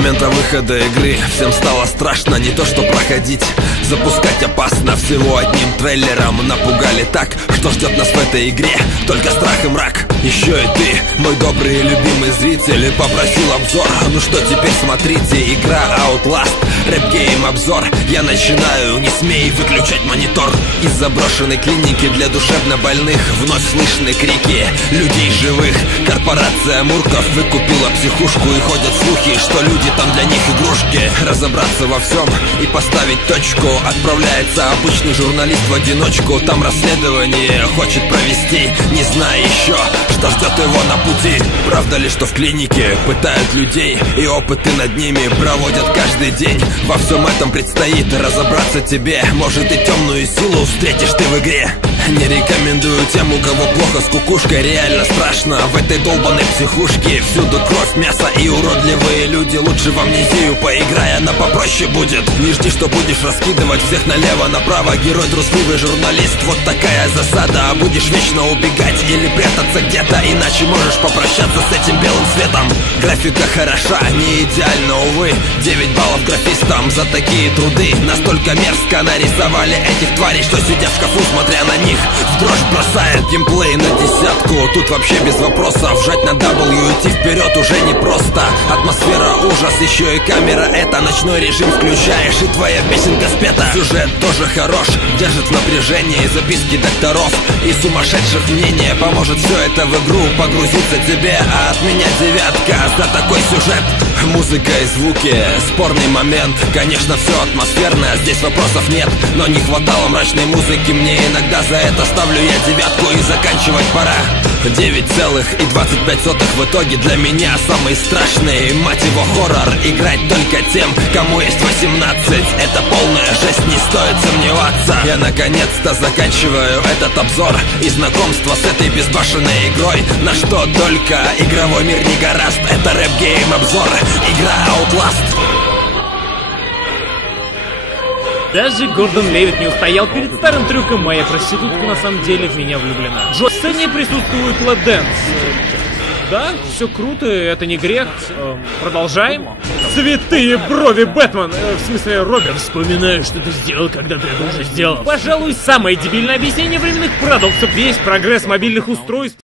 момента выхода игры всем стало страшно не то что проходить. Запускать опасно, всего одним трейлером напугали так, что ждет нас в этой игре только страх и мрак. Еще и ты, мой добрый и любимый зритель, попросил обзор. Ну что теперь смотрите, игра Outlast, рэп-гейм обзор. Я начинаю, не смей выключать монитор. Из заброшенной клиники для душевнобольных вновь слышны крики людей живых. Корпорация Мурков выкупила психушку, и ходят слухи, что люди там для них игрушки. Разобраться во всем и поставить точку отправляется обычный журналист в одиночку. Там расследование хочет провести, не зная еще, что ждет его на пути. Правда ли, что в клинике пытают людей и опыты над ними проводят каждый день? Во всем этом предстоит разобраться тебе. Может, и темную силу встретишь ты в игре. Не рекомендую тем, у кого плохо с кукушкой. Реально страшно в этой долбанной психушке. Всюду кровь, мясо и уродливые люди. Лучше в амнезию поиграй, она попроще будет. Не жди, что будешь раскидывать всех налево-направо. Герой трусливый журналист, вот такая засада. Будешь вечно убегать или прятаться где-то, иначе можешь попрощаться с этим белым светом. Графика хороша, не идеально, увы. 9 баллов графистам за такие труды. Настолько мерзко нарисовали этих тварей, что сидя в шкафу, смотря на них, в дрожь бросает. Геймплей на 10, тут вообще без вопросов. Жать на W, идти вперед уже не просто. Атмосфера, ужас, еще и камера. Это ночной режим включаешь, и твоя песенка спета. Сюжет тоже хорош, держит в напряжении. Записки докторов и сумасшедших мнения. Поможет все это в игру погрузиться тебе. А от меня 9 за такой сюжет. Музыка и звуки, спорный момент. Конечно, все атмосферно, здесь вопросов нет. Но не хватало мрачной музыки мне иногда. За это ставлю я 9 и заканчивать пора. 9,25 в итоге для меня самый страшный, мать его, хоррор. Играть только тем, кому есть 18. Это полная жесть, не стоит сомневаться. Я наконец-то заканчиваю этот обзор и знакомство с этой безбашенной игрой. На что только игровой мир не гораст. Это рэп-гейм обзор, игра Outlast. Даже Гордон Левит не устоял перед старым трюком. Моя проститутка на самом деле в меня влюблена. В сцене присутствует Ладенс. Да, все круто, это не грех. Продолжаем. Святые брови, Бэтмен! В смысле, Роберт. Вспоминаю, что ты сделал, когда ты это уже сделал. Пожалуй, самое дебильное объяснение временных парадоксов. Весь прогресс мобильных устройств